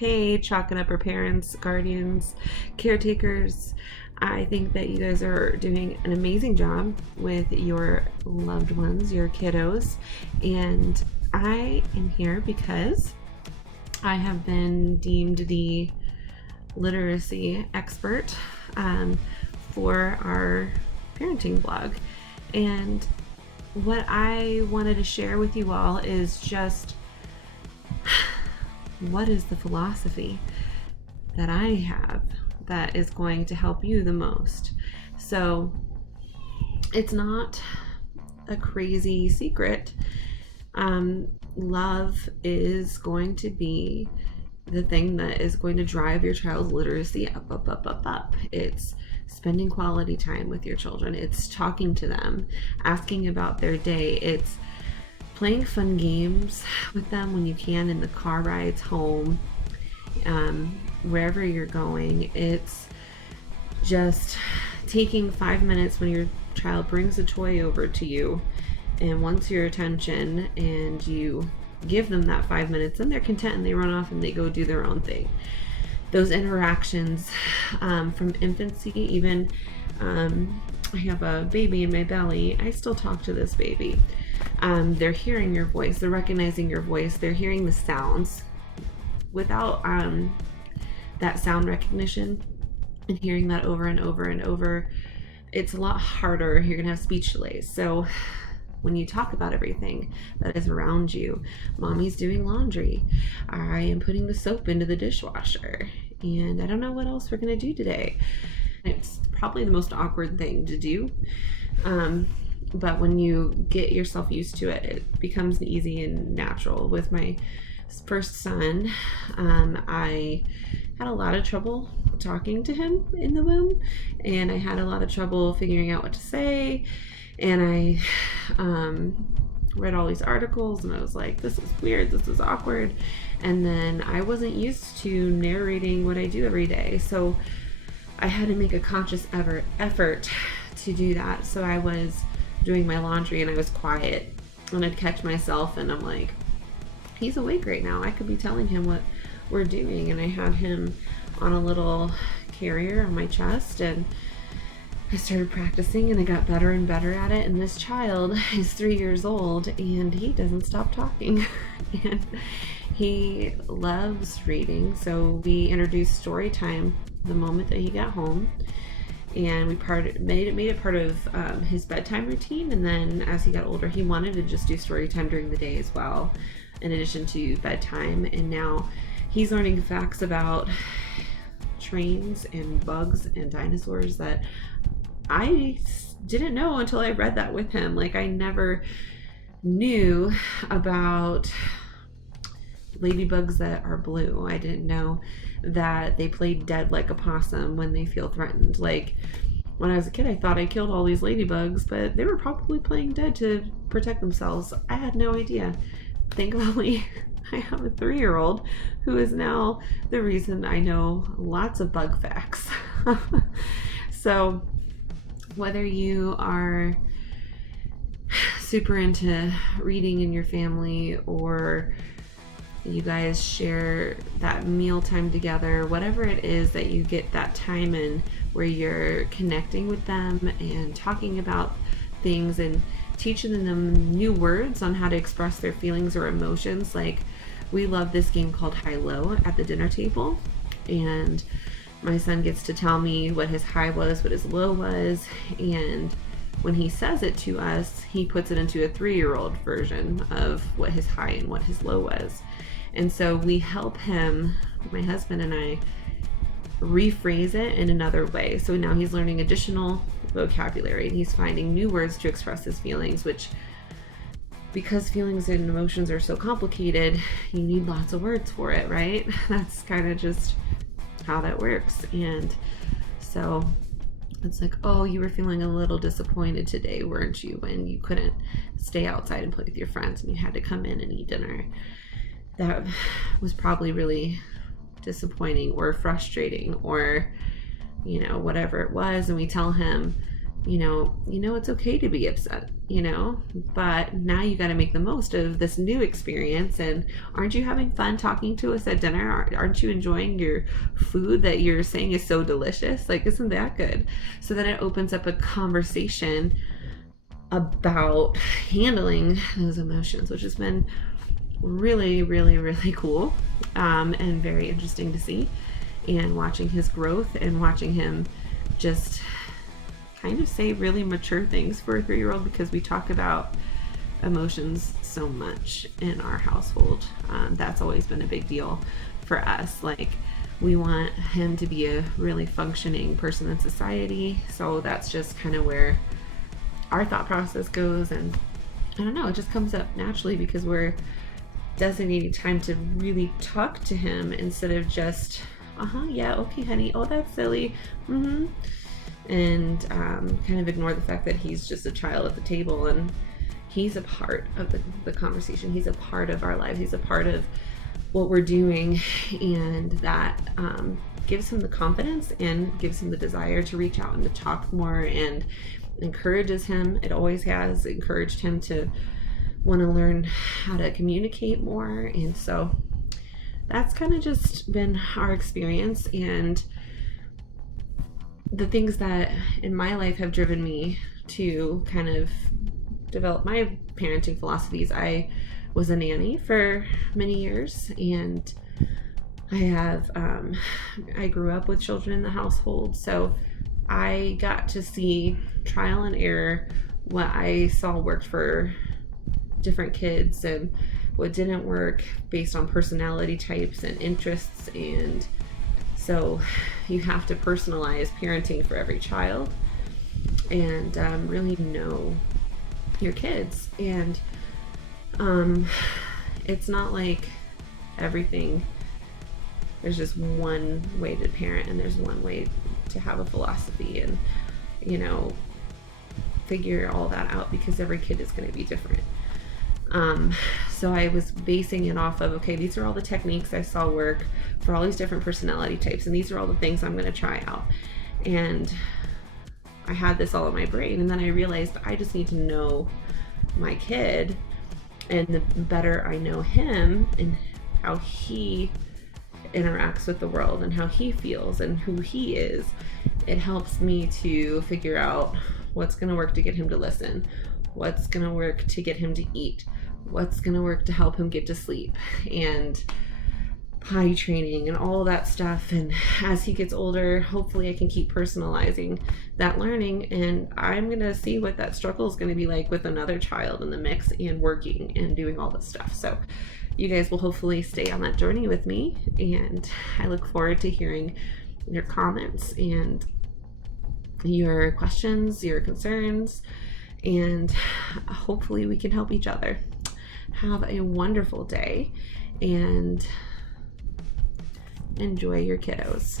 Hey, Chalk and Upper parents, guardians, caretakers. I think that you guys are doing an amazing job with your loved ones, your kiddos. And I am here because I have been deemed the literacy expert for our parenting blog. And what I wanted to share with you all is just what is the philosophy that I have that is going to help you the most. So it's not a crazy secret. Love is going to be the thing that is going to drive your child's literacy up, up, up, up, up. It's spending quality time with your children. It's talking to them, asking about their day. It's playing fun games with them when you can in the car rides home, wherever you're going. It's just taking 5 minutes when your child brings a toy over to you and wants your attention, and you give them that 5 minutes and they're content and they run off and they go do their own thing. Those interactions from infancy, even I have a baby in my belly. I still talk to this baby. They're hearing your voice, they're recognizing your voice, they're hearing the sounds. Without that sound recognition and hearing that over and over and over, it's a lot harder. You're gonna have speech delays. So when you talk about everything that is around you, mommy's doing laundry, I am putting the soap into the dishwasher, and I don't know what else we're gonna do today. It's probably the most awkward thing to do. But when you get yourself used to it, it becomes easy and natural. With my first son, I had a lot of trouble talking to him in the womb, and I had a lot of trouble figuring out what to say. And I read all these articles, and I was like, this is weird, this is awkward. And then I wasn't used to narrating what I do every day, so I had to make a conscious effort to do that. So I was doing my laundry and I was quiet, and I'd catch myself and I'm like, he's awake right now, I could be telling him what we're doing. And I had him on a little carrier on my chest, and I started practicing, and I got better and better at it. And this child is 3 years old and he doesn't stop talking and he loves reading. So we introduced Storytime the moment that he got home, and we made it part of his bedtime routine. And then as he got older, he wanted to just do story time during the day as well, in addition to bedtime. And now he's learning facts about trains and bugs and dinosaurs that I didn't know until I read that with him. Like, I never knew about ladybugs that are blue. I didn't know that they play dead like a possum when they feel threatened. Like, when I was a kid, I thought I killed all these ladybugs, but they were probably playing dead to protect themselves. I had no idea. Thankfully, I have a 3-year-old who is now the reason I know lots of bug facts. So whether you are super into reading in your family, or you guys share that meal time together, whatever it is that you get that time in where you're connecting with them and talking about things and teaching them new words on how to express their feelings or emotions. Like, we love this game called High-Low at the dinner table, and my son gets to tell me what his high was, what his low was, and when he says it to us, he puts it into a 3-year-old version of what his high and what his low was. And so we help him, my husband and I, rephrase it in another way. So now he's learning additional vocabulary, and he's finding new words to express his feelings, which, because feelings and emotions are so complicated, you need lots of words for it, right? That's kind of just how that works. And so it's like, oh, you were feeling a little disappointed today, weren't you, when you couldn't stay outside and play with your friends and you had to come in and eat dinner? That was probably really disappointing or frustrating, or whatever it was. And we tell him, it's okay to be upset, but now you got to make the most of this new experience. And aren't you having fun talking to us at dinner? Aren't you enjoying your food that you're saying is so delicious? Like, isn't that good? So then it opens up a conversation about handling those emotions, which has been really, really, really cool, and very interesting to see, and watching his growth and watching him just kind of say really mature things for a 3-year-old, because we talk about emotions so much in our household. That's always been a big deal for us. Like, we want him to be a really functioning person in society, so that's just kind of where our thought process goes. And I don't know, it just comes up naturally because we're designating time to really talk to him instead of just, yeah, okay, honey, oh, that's silly, and kind of ignore the fact that he's just a child at the table, and he's a part of the conversation. He's a part of our lives. He's a part of what we're doing, and that gives him the confidence and gives him the desire to reach out and to talk more, and encourages him. It always has encouraged him to want to learn how to communicate more. And so that's kind of just been our experience, and the things that in my life have driven me to kind of develop my parenting philosophies. I was a nanny for many years, and I grew up with children in the household, so I got to see trial and error what I saw worked for different kids and what didn't work based on personality types and interests. And so you have to personalize parenting for every child, and really know your kids. And it's not like everything, there's just one way to parent and there's one way to have a philosophy, and figure all that out, because every kid is going to be different. So I was basing it off of, okay, these are all the techniques I saw work for all these different personality types, and these are all the things I'm going to try out. And I had this all in my brain, and then I realized I just need to know my kid, and the better I know him and how he interacts with the world and how he feels and who he is, it helps me to figure out what's going to work to get him to listen, what's going to work to get him to eat, what's going to work to help him get to sleep, and potty training and all that stuff. And as he gets older, hopefully I can keep personalizing that learning, and I'm going to see what that struggle is going to be like with another child in the mix, and working and doing all this stuff. So you guys will hopefully stay on that journey with me, and I look forward to hearing your comments and your questions, your concerns, and hopefully we can help each other. Have a wonderful day, and enjoy your kiddos.